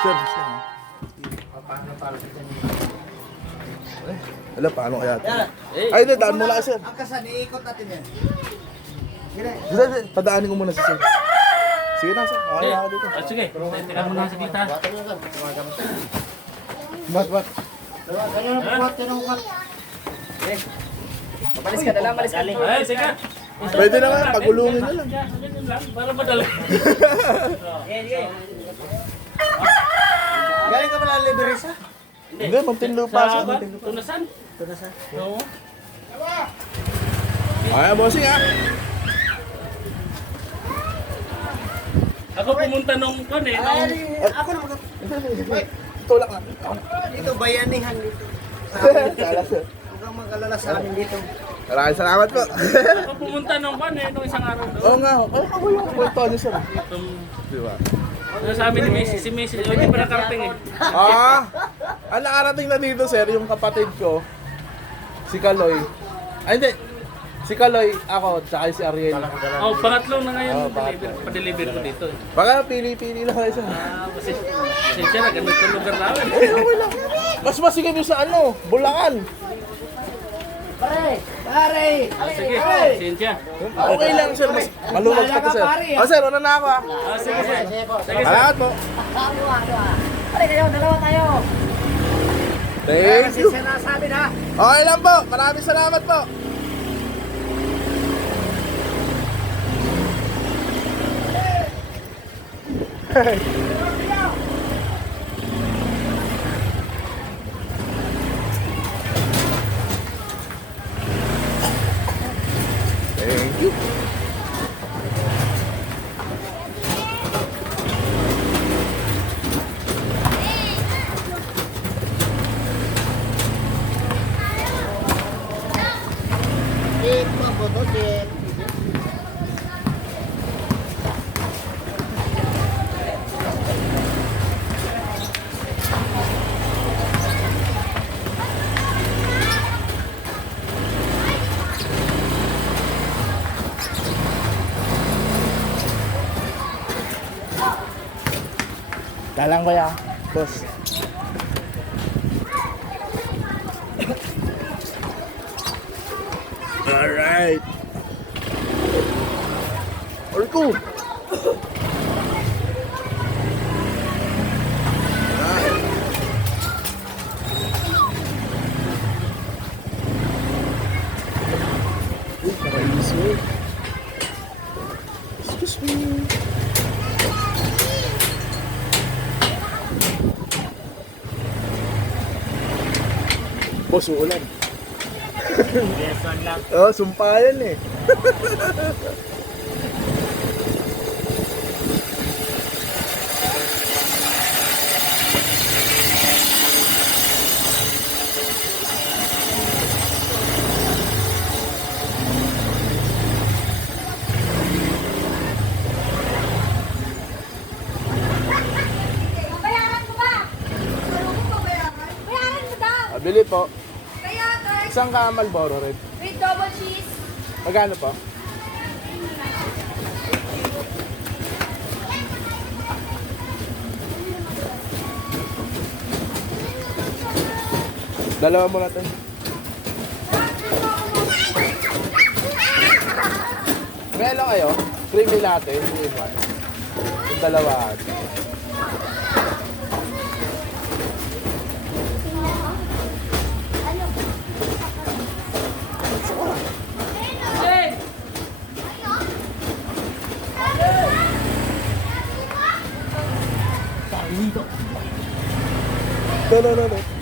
Sir, gusto mo. Wala, paano kaya ito? Ay, hindi, daan muna kayo, sir. Ang kasan, iikot natin yan. Sir, padaanin ko muna si sir. Sige na, sir. Okay, ako dito. Sige, teka muna sa kita. Bat. Ganyan ang buhat, yan ang buhat. Malis ka na lang, malis ka. Ay, sige. Pwede na nga, pagulungin na lang. Ganyan lang, para madali. Galing ka pala Liberisa? Hindi, Muntinlupa siya. Tunasan? Tunasan. Oo. Ay, bossing ha. Ako pumunta nung kan eh. Ako na mag- Tulak na. Dito, bayanihan dito. Sala, sir. Huwag kang mag-alala sa amin dito. Maraming salamat po. Ako pumunta nung kan eh, nung isang araw doon. Oo nga, ay, ako yung kwento niyo, sir. Di ba? Ano sa amin ni Macy? Si Macy, hindi pa nakarating eh. Ang nakarating na dito, sir, yung kapatid ko, si Kaloy. Ay, hindi. Si Kaloy, ako, tsaka si Ariel. Oh, pangatlo na ngayon Oo, pangatlo. pa-deliver ko dito. Baka pili-pili lang kayo, sir. Kasi siya na, ganito lugar namin. Eh, okay lang. Mas masigam yung sa ano, Bulacan. Pare! Pare! Sige, Cynthia. Okay lang, sir. Mas malunod pa to, sir. Oh, sir, una na ako, ha. Sige, sige. Sige po. Sige, Salamat po. Pare kayo, dalawa tayo. Thank you. Sinasabi na. Okay lang po. Maraming salamat po. Thank you. Ito po to, Jen. Dalang ko ya, boss. Alright. Orko. Uy, paraiso. Excuse me. Boss, uulan. Yes, one lang. Oh, sumpayan eh. Bayaran mo ba? Ano ko bayaran? Bayaran mo daw! Bili po. Kaya, guys, Isang ka Marlboro Red. with double cheese. Magkano po? Dalawa mo natin. May ano kayo? Creamy latte, 3-in-1. Yung dalawa. No.